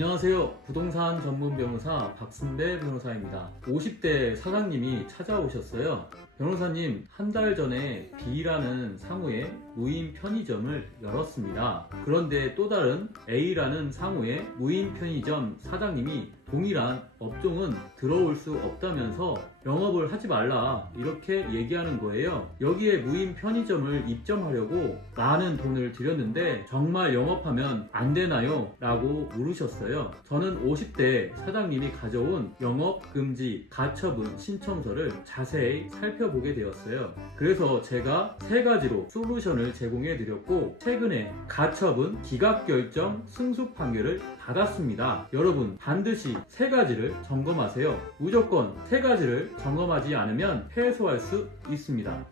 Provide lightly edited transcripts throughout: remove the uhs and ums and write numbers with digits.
안녕하세요. 부동산 전문 변호사 박순배 변호사입니다. 50대 사장님이 찾아오셨어요. 변호사님, 한 달 전에 B라는 상호의 무인 편의점을 열었습니다. 그런데 또 다른 A라는 상호의 무인 편의점 사장님이 동일한 업종은 들어올 수 없다면서 영업을 하지 말라 이렇게 얘기하는 거예요. 여기에 무인 편의점을 입점하려고 많은 돈을 들였는데 정말 영업하면 안 되나요? 라고 물으셨어요. 저는 50대 사장님이 가져온 영업금지 가처분 신청서를 자세히 살펴보게 되었어요. 그래서 제가 세 가지로 솔루션을 제공해 드렸고 최근에 가처분 기각결정 승소 판결을 받았습니다. 여러분 반드시 세 가지를 점검하세요. 무조건 세 가지를 점검하지 않으면 패소할 수 있습니다.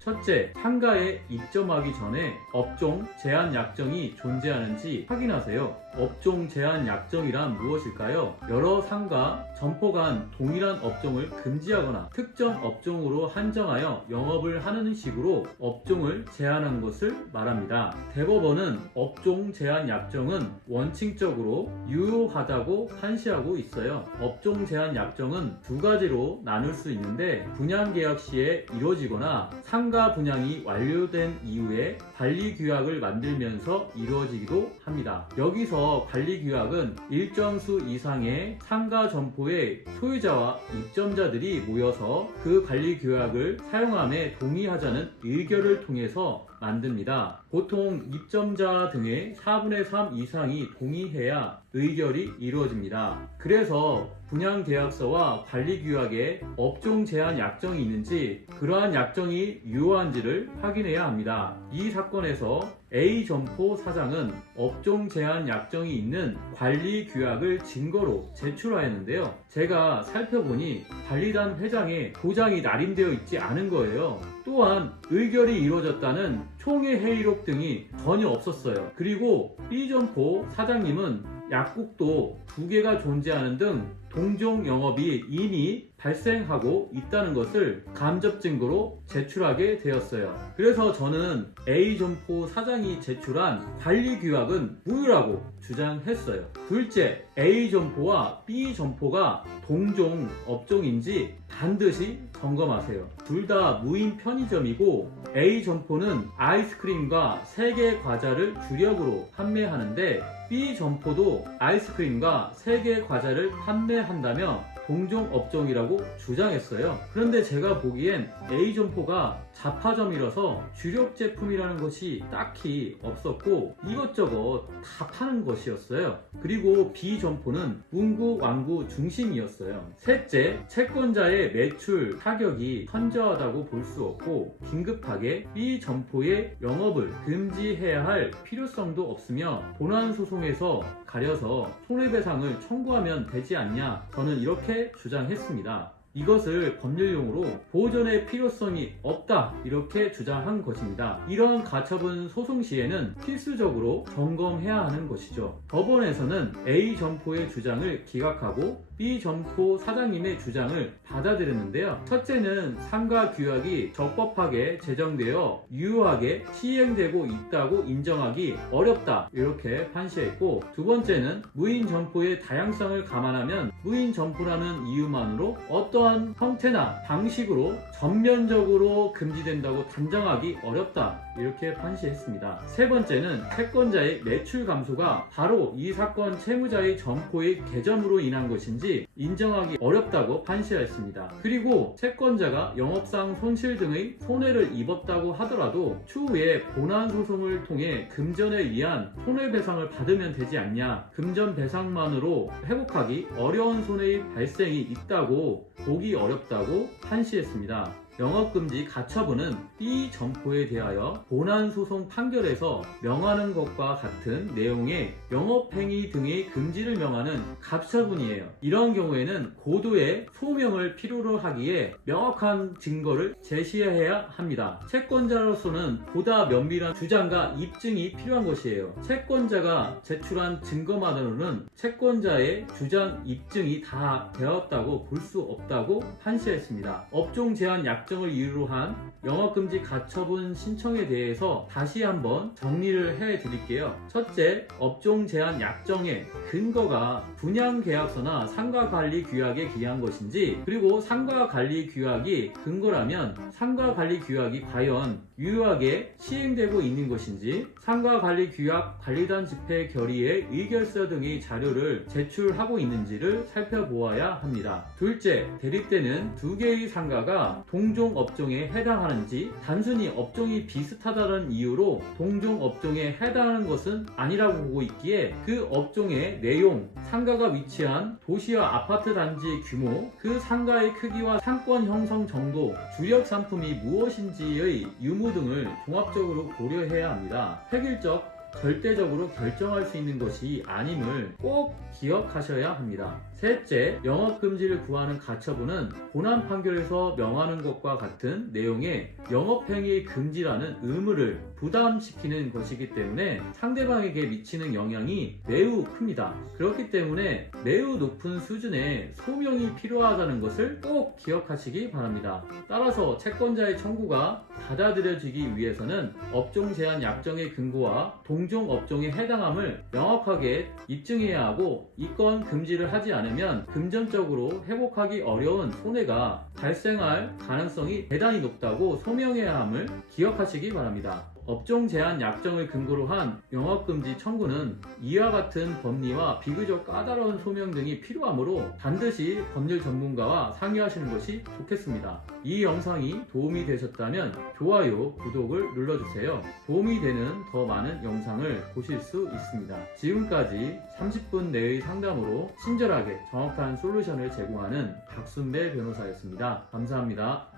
첫째, 상가에 입점하기 전에 업종 제한 약정이 존재하는지 확인하세요. 업종 제한 약정이란 무엇일까요? 여러 상가, 점포 간 동일한 업종을 금지하거나 특정 업종으로 한정하여 영업을 하는 식으로 업종을 제한한 것을 말합니다. 대법원은 업종 제한 약정은 원칙적으로 유효하다고 판시하고 있어요. 업종 제한 약정은 두 가지로 나눌 수 있는데 분양계약 시에 이루어지거나 상가 분양이 완료된 이후에 관리규약을 만들면서 이루어지기도 합니다. 여기서 관리규약은 일정 수 이상의 상가 점포의 소유자와 입점자들이 모여서 그 관리규약을 사용함에 동의하자는 의결을 통해서 만듭니다. 보통 입점자 등의 4분의 3 이상이 동의해야 의결이 이루어집니다. 그래서 분양계약서와 관리규약에 업종 제한 약정이 있는지 그러한 약정이 유효한지를 확인해야 합니다. 이 사건에서 A 점포 사장은 업종 제한 약정이 있는 관리규약을 증거로 제출하였는데요. 제가 살펴보니 관리단 회장에 도장이 날인되어 있지 않은 거예요. 또한 의결이 이루어졌다는 총회 회의록 등이 전혀 없었어요. 그리고 B 점포 사장님은 약국도 2개가 존재하는 등 동종 영업이 이미 발생하고 있다는 것을 간접 증거로 제출하게 되었어요. 그래서 저는 A 점포 사장이 제출한 관리규약은 무효라고 주장했어요. 둘째, A 점포와 B 점포가 동종 업종인지 반드시 점검하세요. 둘 다 무인 편의점이고 A 점포는 아이스크림과 세계 과자를 주력으로 판매하는데 B 점포도 아이스크림과 세계 과자를 판매한다며 동종 업종이라고 주장했어요. 그런데 제가 보기엔 A 점포가 잡화점이라서 주력 제품이라는 것이 딱히 없었고 이것저것 다 파는 것이었어요. 그리고 B 점포는 문구 완구 중심이었어요. 셋째, 채권자의 매출 타격이 현저하다고 볼 수 없고 긴급하게 B 점포의 영업을 금지해야 할 필요성도 없으며 본안 소송에서 가려서 손해배상을 청구하면 되지 않냐, 저는 이렇게 주장했습니다. 이것을 법률용어로 보존의 필요성이 없다 이렇게 주장한 것입니다. 이러한 가처분 소송 시에는 필수적으로 점검해야 하는 것이죠. 법원에서는 A 점포의 주장을 기각하고 B 점포 사장님의 주장을 받아들였는데요. 첫째는 상가 규약이 적법하게 제정되어 유효하게 시행되고 있다고 인정하기 어렵다 이렇게 판시했고, 두 번째는 무인 점포의 다양성을 감안하면 무인 점포라는 이유만으로 어떠한 형태나 방식으로 전면적으로 금지된다고 단정하기 어렵다 이렇게 판시했습니다. 세 번째는 채권자의 매출 감소가 바로 이 사건 채무자의 점포의 개점으로 인한 것인지 인정하기 어렵다고 판시하였습니다. 그리고 채권자가 영업상 손실 등의 손해를 입었다고 하더라도 추후에 본안 소송을 통해 금전에 의한 손해배상을 받으면 되지 않냐, 금전배상만으로 회복하기 어려운 손해의 발생이 있다고 보기 어렵다고 판시했습니다. 영업금지 가처분은 B 점포에 대하여 본안소송 판결에서 명하는 것과 같은 내용의 영업행위 등의 금지를 명하는 가처분이에요. 이런 경우에는 고도의 소명을 필요로 하기에 명확한 증거를 제시해야 합니다. 채권자로서는 보다 면밀한 주장과 입증이 필요한 것이에요. 채권자가 제출한 증거만으로는 채권자의 주장 입증이 다 되었다고 볼 수 없다고 판시했습니다. 업종 제한 약 약정을 이유로 한 영업금지 가처분 신청에 대해서 다시 한번 정리를 해드릴게요. 첫째, 업종 제한 약정의 근거가 분양계약서나 상가관리규약에 기한 것인지, 그리고 상가관리규약이 근거라면 상가관리규약이 과연 유효하게 시행되고 있는 것인지, 상가관리규약 관리단 집회 결의의 의결서 등의 자료를 제출하고 있는지를 살펴보아야 합니다. 둘째, 대립되는 두 개의 상가가 동종업종에 해당하는지, 단순히 업종이 비슷하다는 이유로 동종업종에 해당하는 것은 아니라고 보고 있기에 그 업종의 내용, 상가가 위치한 도시와 아파트 단지 규모, 그 상가의 크기와 상권 형성 정도, 주력 상품이 무엇인지의 유무 등을 종합적으로 고려해야 합니다. 획일적 절대적으로 결정할 수 있는 것이 아님을 꼭 기억하셔야 합니다. 셋째, 영업금지를 구하는 가처분은 본안 판결에서 명하는 것과 같은 내용의 영업행위 금지라는 의무를 부담시키는 것이기 때문에 상대방에게 미치는 영향이 매우 큽니다. 그렇기 때문에 매우 높은 수준의 소명이 필요하다는 것을 꼭 기억하시기 바랍니다. 따라서 채권자의 청구가 받아들여지기 위해서는 업종 제한 약정의 근거와 동종업종에 해당함을 명확하게 입증해야 하고, 이건 금지를 하지 않으면 금전적으로 회복하기 어려운 손해가 발생할 가능성이 대단히 높다고 소명해야 함을 기억하시기 바랍니다. 업종 제한 약정을 근거로 한 영업금지 청구는 이와 같은 법리와 비교적 까다로운 소명 등이 필요하므로 반드시 법률 전문가와 상의하시는 것이 좋겠습니다. 이 영상이 도움이 되셨다면 좋아요, 구독을 눌러주세요. 도움이 되는 더 많은 영상을 보실 수 있습니다. 지금까지 30분 내의 상담으로 친절하게 정확한 솔루션을 제공하는 박순배 변호사였습니다. 감사합니다.